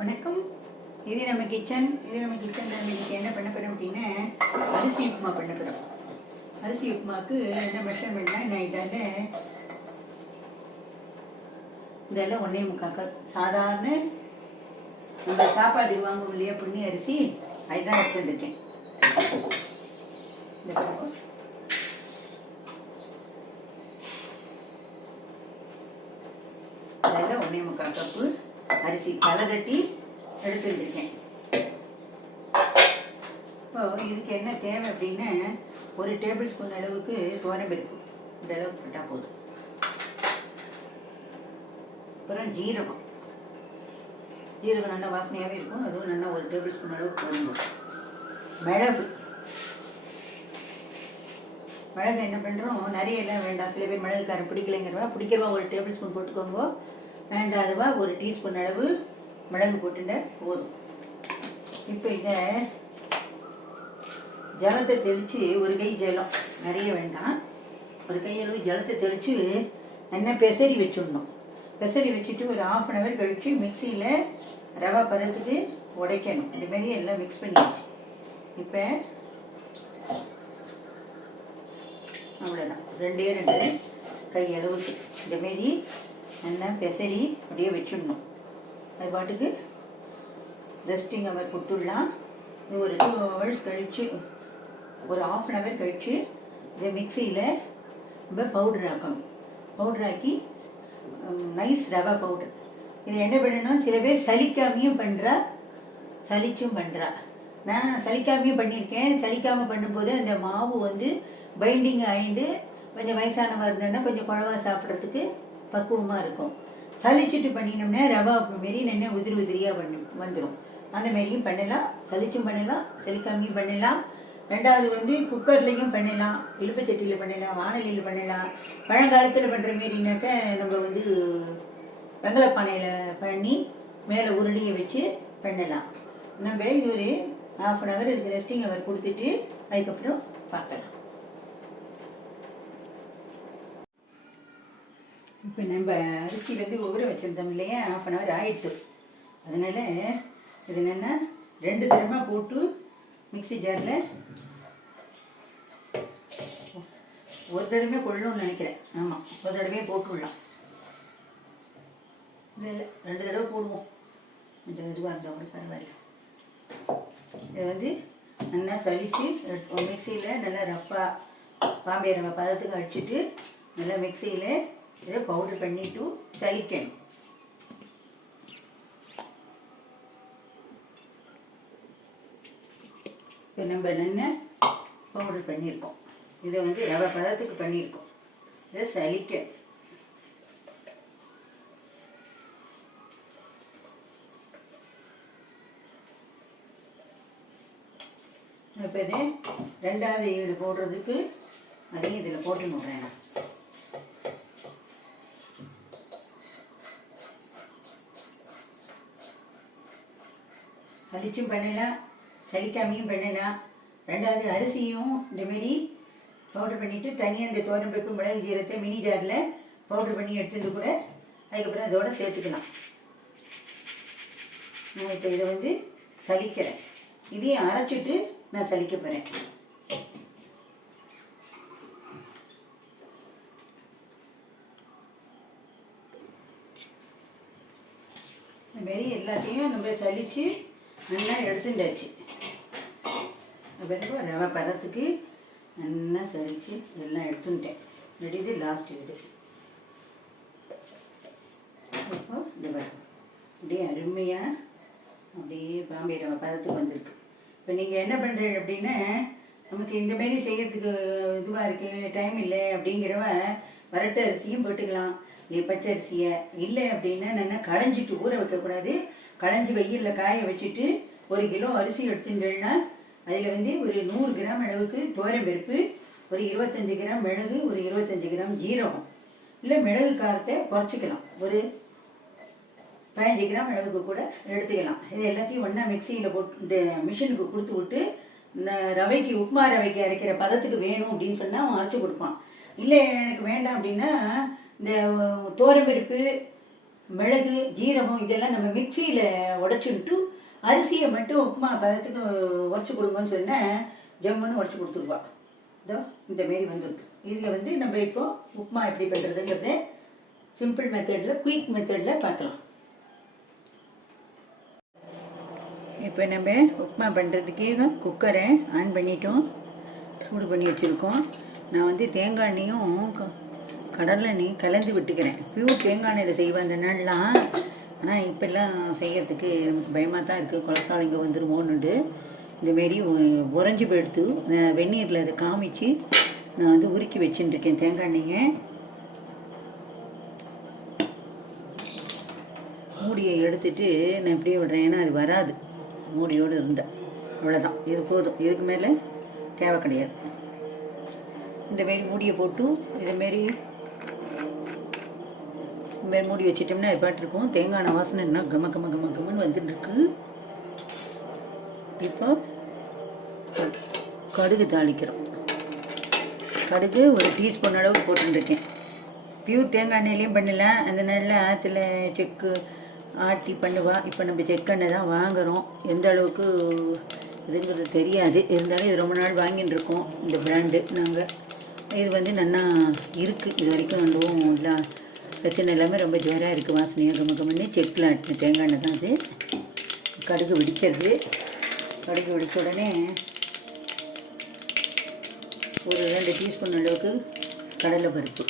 வணக்கம். இது நம்ம கிச்சன் இது நம்ம கிச்சனில் நம்ம இன்றைக்கி என்ன பண்ண போகிறோம் அப்படின்னா அரிசி உப்புமா பண்ண போகிறோம் அரிசி உப்புமாவுக்கு என்ன மெஷர்மெண்ட்னா நான் இதால் இதெல்லாம் ஒன்றே முக்கால் சாதாரண நம்ம சாப்பாட்டுக்கு வாங்குவோம் இல்லையா புண்ணி அரிசி? அதுதான் எடுத்துருக்கேன் இந்த பக்கம் அதெல்லாம் ஒன்றே முக்கால் கப்பு அரிசி களை கட்டி எடுத்து வச்சிருக்கேன். இப்போ இதுக்கு என்ன தேவை அப்படின்னா ஒரு டேபிள் ஸ்பூன் அளவுக்கு துவரம்பருப்பு. இந்த அளவுக்கு போட்டால் போதும். அப்புறம் ஜீரகம். ஜீரகம் நல்லா வாசனையாகவே இருக்கும். அதுவும் நல்லா ஒரு டேபிள் ஸ்பூன் அளவுக்கு போடணும் மிளகு. மிளகு என்ன பண்ணுறோம் நிறைய எல்லாம் வேண்டாம். சில பேர் மிளகு காரம் பிடிக்கலைங்கிறவா பிடிக்கிறவா ஒரு டேபிள் ஸ்பூன் போட்டுக்கோங்க. வேண்டாதவா ஒரு டீஸ்பூன் அளவு மிளகு போட்டுட்ட போதும். இப்போ இதை ஜலத்தை தெளித்து ஒரு கை ஜலம் நிறைய வேண்டாம். ஒரு கையளவு ஜலத்தை தெளித்து நல்லா பெசரி வச்சுடணும். பெசரி வச்சுட்டு ஒரு ஆஃப் அன் ஹவர் கழித்து மிக்சியில் ரவை பதத்துக்கு உடைக்கணும். இந்த எல்லாம் மிக்ஸ் பண்ணிடுச்சு இப்போ அவ்வளோதான் ரெண்டே ரெண்டு கை அளவுக்கு. மாரி நல்லா பெசரி அப்படியே வச்சிடணும். அது பாட்டுக்கு ரெஸ்டிங் அவர் கொடுத்துடலாம். இது ஒரு டூ ஹவர்ஸ் கழித்து ஒரு ஆஃப் அன் ஹவர் கழித்து இதை மிக்சியில் நம்ம பவுடர் ஆக்கணும். பவுடர் ஆக்கி நைஸ் ரவா பவுடர் இதை என்ன பண்ணணும் சில பேர் சலிக்காமையும் பண்ணுறா சலிச்சும் பண்ணுறா நான் சலிக்காமையும் பண்ணியிருக்கேன். சலிக்காமல் பண்ணும்போது அந்த மாவு வந்து பைண்டிங் ஆகிண்டு கொஞ்சம் வயசானவா இருந்தேன்னா கொஞ்சம் குழவா சாப்பிட்றதுக்கு பக்குவமாக இருக்கும். சளிச்சிட்டு பண்ணினோம்னா ரவா மாரி நல்லா உதிரி உதிரியாக பண்ணு வந்துடும் அந்த மாரியும் பண்ணலாம். சலிச்சும் பண்ணலாம். சளிக்காமையும் பண்ணலாம். ரெண்டாவது வந்து குக்கர்லேயும் பண்ணலாம். இழுப்பு சட்டியில் பண்ணலாம். வானலியில் பண்ணலாம். பழங்காலத்தில் பண்ணுற மாரினாக்க நம்ம வந்து வெங்கலப்பானையில் பண்ணி மேலே உருளையை வச்சு பண்ணலாம். நம்ம இது ஒரு ஹாஃப் அன் ஹவர் இதுக்கு ரெஸ்டிங் அவர் கொடுத்துட்டு அதுக்கப்புறம் பார்க்கலாம். இப்போ நம்ம அரிசி வந்து ஊற வச்சுருந்தோம் இல்லையா? ஹாஃப் அன் ஹவர் ஆயிடுத்து அதனால் இது என்னென்னா ரெண்டு தரமாக போட்டு மிக்ஸி ஜாரில் ஒரு தடவை கொள்ளணும்னு நினைக்கிறேன். ஆமாம் ஒரு தடவையே போட்டுடலாம். இல்லை இல்லை ரெண்டு தடவை போடுவோம். கொஞ்சம் இதுவாக இருந்தால் கூட பரவாயில்ல. இதை வந்து நல்லா சலித்து மிக்சியில் நல்லா ரஃப்பாக பாம்பே ரவை பதத்துக்கு அடிச்சுட்டு நல்லா மிக்சியில் இதை பவுடர் பண்ணிட்டு சலிக்கணும். இப்போ நம்ம என்ன பவுடர் பண்ணியிருக்கோம்? இதை வந்து ரவை பதத்துக்கு பண்ணியிருக்கோம். இதை சலிக்கணும். இப்போ இது ரெண்டாவது ஈடு போடுறதுக்கு அதையும் இதில் போட்டு விட்றேன் நான். சலிச்சும் பண்ணலாம் சலிக்காமையும் பண்ணலாம் ரெண்டாவது அரிசியும் இந்தமாரி பவுடர் பண்ணிவிட்டு தனியாக இந்த தோரம் பருப்பு மிளகு ஜீரத்தை மினி ஜாரில் பவுடர் பண்ணி எடுத்துட்டு கூட அதுக்கப்புறம் அதோட சேர்த்துக்கலாம். நான் இப்போ இதை வந்து சலிக்கிறேன். இதையும் அரைச்சிட்டு நான் சலிக்க போகிறேன் இந்த மாரி எல்லாத்தையும் நம்ம சலித்து நல்லா எடுத்துட்டாச்சு. பிறகு ரவை பதத்துக்கு நல்லா சலித்து எல்லாம் எடுத்துட்டேன். இது லாஸ்ட் வீடு இப்போ இந்த அப்படியே அருமையாக அப்படியே பாம்பே ரவை பதத்துக்கு வந்திருக்கு. இப்போ நீங்கள் என்ன பண்ணுறீங்க அப்படின்னா நமக்கு இந்த மாரி செய்கிறதுக்கு இதுவாக இருக்குது டைம் இல்லை அப்படிங்கிறவ வரட்டு அரிசியும் போட்டுக்கலாம். பச்சை பச்சரிசியை இல்லை அப்படின்னா என்னென்ன களைஞ்சிட்டு ஊற வைக்கக்கூடாது. களைஞ்சி வெயிலில் காய வச்சுட்டு ஒரு கிலோ அரிசி எடுத்துட்டேன்னா அதில் வந்து ஒரு நூறு கிராம் அளவுக்கு பருப்பு ஒரு இருபத்தஞ்சி கிராம் மிளகு ஒரு இருபத்தஞ்சி கிராம் ஜீரகம். இல்லை மிளகு காரத்தை குறைச்சிக்கலாம். ஒரு பதினஞ்சு கிராம் அளவுக்கு கூட எடுத்துக்கலாம். இது எல்லாத்தையும் ஒன்றா மிக்சியில் போட்டு இந்த மிஷினுக்கு கொடுத்து விட்டு ரவைக்கு உப்புமா ரவைக்கு அரைக்கிற பதத்துக்கு வேணும் அப்படின்னு சொன்னால் அவன் அரைச்சி கொடுப்பான். இல்லை எனக்கு வேண்டாம் அப்படின்னா இந்த தோரம்பருப்பு மிளகு ஜீரகம் இதெல்லாம் நம்ம மிக்சியில் உடச்சிட்டு அரிசியை மட்டும் உப்புமா பதத்துக்கு உடச்சி கொடுங்கன்னு சொன்னால் ஜம்முன்னு உடச்சி கொடுத்துருவா. இதோ இந்த மாரி வந்துருக்கு. இதில் வந்து நம்ம இப்போ உப்புமா எப்படி பண்ணுறதுங்கிறத சிம்பிள் மெத்தடில் குயிக் மெத்தடில் பார்க்கலாம். இப்போ நம்ம உப்புமா பண்ணுறதுக்கு குக்கரை ஆன் பண்ணிட்டோம். சூடு பண்ணி வச்சுருக்கோம். நான் வந்து தேங்காய் எண்ணெயும் கடலை நீ கலந்து விட்டுக்கிறேன். பியூர் தேங்காய் எண்ணெயில் செய்வேன் அந்த நாள்லாம். ஆனால் இப்போல்லாம் செய்யறதுக்கு பயமாக தான் இருக்குது கொலஸ்ட்ரால் இங்கே வந்துருமோன்னுட்டு இந்தமாரி உறைஞ்சி போயிடுத்து வெந்நீரில் அதை காமிச்சு நான் வந்து உருக்கி வச்சுட்டு இருக்கேன் தேங்காய் எண்ணெயை. மூடியை எடுத்துட்டு நான் இப்படியே விடுறேன். ஏன்னா அது வராது. மூடியோடு இருந்தேன் அவ்வளோதான் இது போதும். இதுக்கு மேலே தேவை கிடையாது. இந்த மாரி மூடியை போட்டு இதுமாரி இதுமாரி மூடி வச்சிட்டோம்னா அது பாட்டிருக்கும் தேங்காய் வாசனை என்ன? கம கம கம கமன்னு வந்துட்டுருக்கு இப்போ கடுகு தாளிக்கிறோம். கடுகு ஒரு டீஸ்பூன் அளவு போட்டுருக்கேன் பியூர் தேங்காய் எண்ணெயிலையும் பண்ணலாம் அந்த நேரில் ஆற்றுல செக்கு ஆட்டி பண்ணுவா. இப்போ நம்ம செக்கெண்ணெய் தான் வாங்குகிறோம் எந்த அளவுக்கு இதுங்கிறது தெரியாது. இருந்தாலும் இது ரொம்ப நாள் வாங்கிட்டு இருக்கோம். இந்த பிராண்டு நாங்கள் இது வந்து நல்லா இருக்குது இது வரைக்கும் ஒன்றும் இல்லை. பிரச்சனை இல்லாமல் ரொம்ப ஜோராக இருக்குது வாசனையாக கம்ம கம்மன்னு செக்கில் ஆட்டின தேங்காய் எண்ணெய் தான் அது. கடுகு வெடிக்கிறது. கடுகு வெடித்த உடனே ஒரு ரெண்டு டீஸ்பூன் அளவுக்கு கடலை பருப்பு.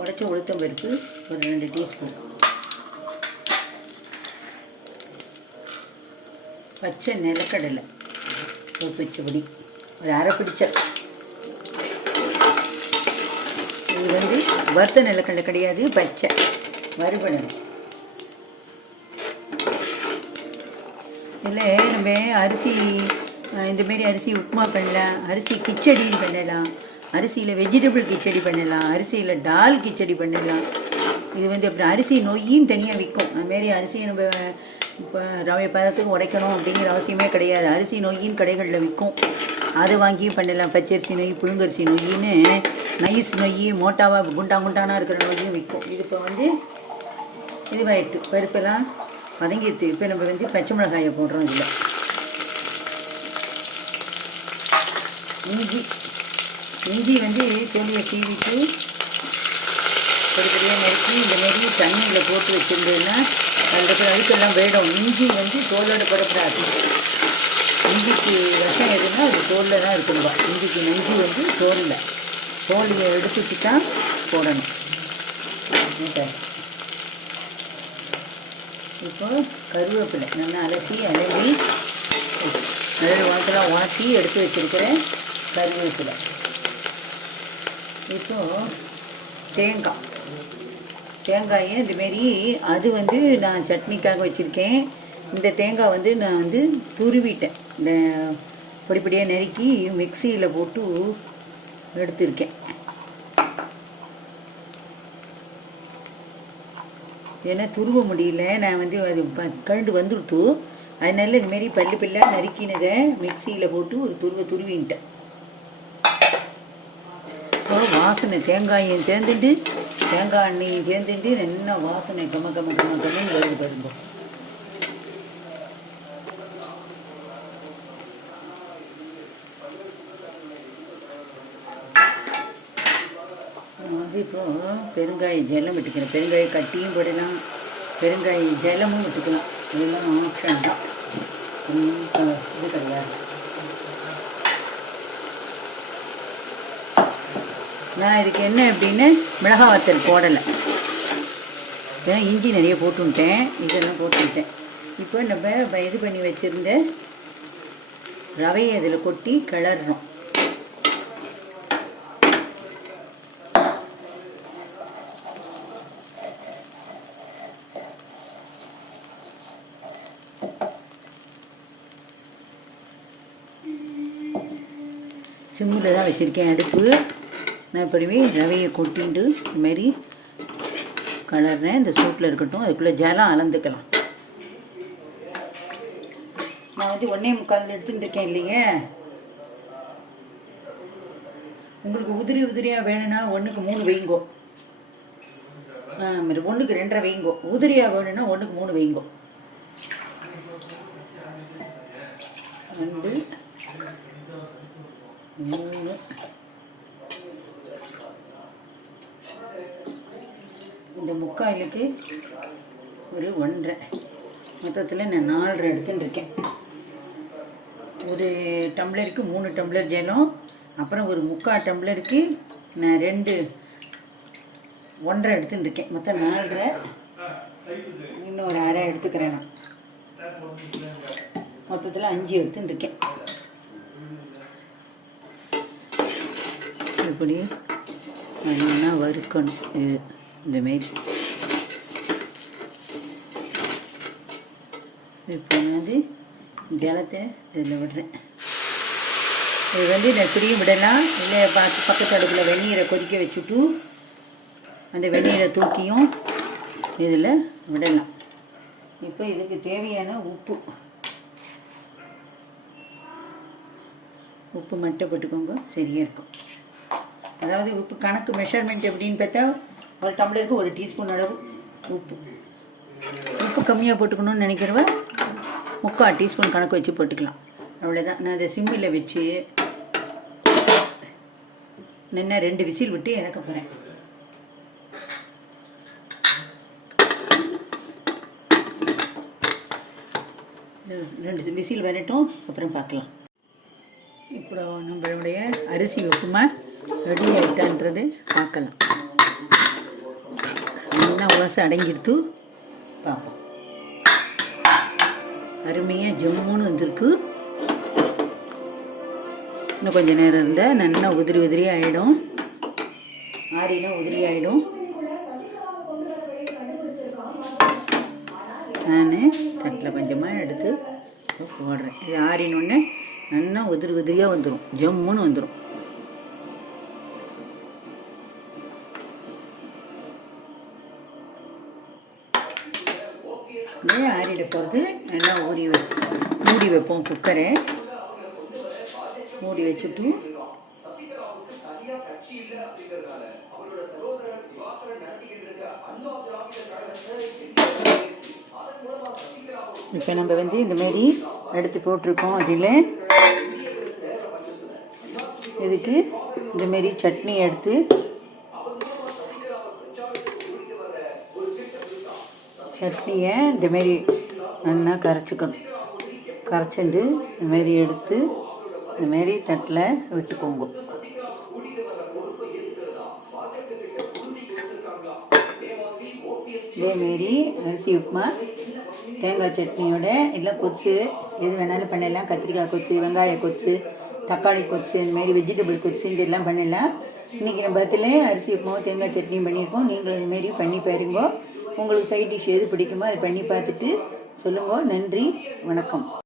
உடச்ச உளுத்தம் பருப்பு ஒரு ரெண்டு டீஸ்பூன். பச்சை நிலக்கடலை ஒரு பிச்சபடி ஒரு அரை பிடிச்ச இது வந்து வறுத்த நிலக்கடலை கிடையாது பச்சை. வறுபடணும். இல்லை நம்ம அரிசி இந்தமாரி இந்த மாரி அரிசி உப்புமா பண்ணலாம் அரிசி கிச்சடின்னு பண்ணலாம் அரிசியில் வெஜிடபிள் கிச்சடி பண்ணலாம் அரிசியில் டால் கிச்சடி பண்ணலாம். இது வந்து அப்புறம் அரிசி நொய்யும் தனியாக விற்கும். அதுமாரி அரிசியை நம்ம இப்போ ரவை பதத்துக்கு உடைக்கணும் அப்படிங்கிற அவசியமே கிடையாது. அரிசி நொய்யின் கடைகளில் விற்கும். அதை வாங்கியும் பண்ணலாம். பச்சரிசி நொய் புழுங்கரிசி நொய்யின்னு நைஸ் நொய் மோட்டாவாக குண்டா குண்டானா இருக்கிற நொய்யும் விற்கும் இது இப்போ வந்து இதுவாயிட்டு பருப்பெல்லாம் வதங்கிடுது இப்போ நம்ம வந்து பச்சை மிளகாயை போடுறோம் இதில். இஞ்சி இஞ்சி வந்து தோலியை சீவிட்டு பொடிப்படியாக நறுக்கி இந்த மாரி தண்ணியில் போட்டு வச்சுருந்ததுன்னா அதுக்கப்புறம் அழுக்கெல்லாம் போயிடும் இஞ்சி வந்து தோலோட படப்படாது இஞ்சிக்கு விஷம் எதுனா அது தோலில் தான் இருக்கணும். இஞ்சிக்கு நஞ்சு வந்து தோலில். தோலியை எடுத்துட்டு தான் போடணும் இப்போ கருவேப்பிலை நல்லா அலசி அலசி நல்ல வாட்டெல்லாம் வாட்டி எடுத்து வச்சிருக்கிறேன் கருவேப்பிலை. இப்போ தேங்காய். தேங்காயை இதுமாரி அது வந்து நான் சட்னிக்காக வச்சுருக்கேன். இந்த தேங்காய் வந்து நான் வந்து துருவிட்டேன். இந்த பொடிப்படியாக நறுக்கி மிக்சியில் போட்டு எடுத்திருக்கேன். ஏன்னா துருவ முடியல. நான் வந்து அது ப- வந்துடுத்து வந்துருத்து. அதனால இதுமாரி பல்லு பல்லாக நறுக்கினதை மிக்சியில் போட்டு ஒரு துருவ துருவின்ட்டேன். இப்போ வாசனை தேங்காயும் சேர்ந்துட்டு தேங்காய் எண்ணெயும் சேர்ந்துட்டு நல்லா வாசனை கம கம கம கமன்னு வருது பாருங்க. நான் இப்போ பெருங்காய ஜலம் விட்டுக்கிறேன் பெருங்காய கட்டியும் போடலாம். பெருங்காய ஜலமும் விட்டுக்கலாம். இதெல்லாம் ஆப்ஷன் தான். இது கிடையாது. நான் இதுக்கு என்ன அப்படின்னு மிளகா வத்தல் போடலை. ஏன்னா இஞ்சி நிறைய போட்டுவிட்டேன் இதெல்லாம் போட்டுவிட்டேன் இப்போ நம்ம இது பண்ணி வச்சுருந்த ரவையை அதில் கொட்டி கிளறோம் சிம்மில் தான் வச்சுருக்கேன் அடுப்பு. நான் இப்படிவே ரவையை கொட்டிட்டு இதுமாரி கலர்றேன். இந்த சூட்டில் இருக்கட்டும் அதுக்குள்ளே ஜலம் அளந்துக்கலாம். நான் வந்து ஒன்றே முக்கால் எடுத்துட்டு இருக்கேன் இல்லைங்க உங்களுக்கு உதிரி உதிரியாக வேணும்னா ஒன்றுக்கு மூணு வைங்கோ. ஒன்றுக்கு ரெண்டரை வைங்கோ. உதிரியாக வேணும்னா ஒன்றுக்கு மூணு வைங்கோ. ரெண்டு. மூணு. இந்த முக்காயிலுக்கு ஒரு ஒன்றரை. மொத்தத்தில் நான் நாலரை எடுத்துன்னு இருக்கேன் ஒரு டம்ளருக்கு மூணு டம்ளர் ஜலம் அப்புறம் ஒரு முக்கால் டம்ளருக்கு நான் ரெண்டு ஒன்றரை எடுத்துன்னு இருக்கேன் மொத்தம் நாலரை. இன்னும் ஒரு அரை எடுத்துக்கிறேன் நான். மொத்தத்தில் அஞ்சு எடுத்துன்னு இருக்கேன் மறுபடியும் நல்லா வறுக்கணும். இது இந்தமாரி இப்போ வந்து ஜலத்தை இதில் விடுறேன். இது வந்து நான் இப்படியும் விடலாம் இல்லை பார்த்து பக்கத்து அடுப்பில் வெந்நீரை கொதிக்க வச்சுட்டு அந்த வெந்நீரை தூக்கியும் இதில் விடலாம் இப்போ இதுக்கு தேவையான உப்பு. உப்பு மட்டும் போட்டுக்கோங்க. சரியாக இருக்கும். அதாவது உப்பு கணக்கு மெஷர்மெண்ட் எப்படின்னு பார்த்தா ஒரு டம்ளருக்கு ஒரு டீஸ்பூன் அளவு உப்பு. உப்பு கம்மியாக போட்டுக்கணும்னு நினைக்கிறவ முக்கால் டீஸ்பூன் கணக்கு வச்சு போட்டுக்கலாம். அவ்வளோதான் நான் அதை சிம்மில் வச்சு நின்று ரெண்டு விசில் விட்டு இறக்க போகிறேன் ரெண்டு விசில் வரட்டும் அப்புறம் பார்க்கலாம். இப்போ நம்மளுடைய அரிசி உப்புமா. ரெடி ஆகிட்டான்றது பார்க்கலாம். நல்லா ஓசை அடங்கிடுத்து பார்ப்போம். அருமையாக ஜம்முன்னு வந்திருக்கு. இன்னும் கொஞ்சம் நேரம் இருந்தால் நல்லா உதிரி உதிரி ஆகிடும் ஆறினா உதிரி ஆகிடும் நான் தட்டில் கொஞ்சமாக எடுத்து போடுறேன். இது ஆறினோடனே நல்லா உதிரி உதிரியாக வந்துடும் ஜம்முன்னு வந்துடும் அப்படியே போகிறது நல்லா ஊறி வை மூடி வைப்போம் குக்கரை மூடி வச்சுட்டு. இப்போ நம்ம வந்து இந்தமாரி எடுத்து போட்டிருக்கோம் அதில். இதுக்கு இந்த மாரி சட்னி எடுத்து. சட்னியை இந்த மாரி நல்லா கரைச்சிக்கணும். கரைச்சிட்டு இதுமாரி எடுத்து இந்த தட்டில் விட்டுக்கோங்க. இதேமாரி அரிசி உப்புமா தேங்காய் சட்னியோட இல்லை கொச்சு எது வேணாலும் பண்ணிடலாம் கத்திரிக்காய் கொச்சு வெங்காய கொச்சு தக்காளி கொச்சு இந்தமாரி வெஜிடபிள் கொச்சுன்ட்டு எல்லாம் பண்ணிடலாம் இன்றைக்கி நம்ம பத்தில் அரிசி உப்புமாவும் தேங்காய் சட்னியும் பண்ணியிருக்கோம். நீங்களும் இதுமாரி பண்ணி பாருங்க. உங்களுக்கு சைட் டிஷ் எது பிடிக்குமோ அதை பண்ணி பார்த்துட்டு சொல்லுங்க. நன்றி. வணக்கம்.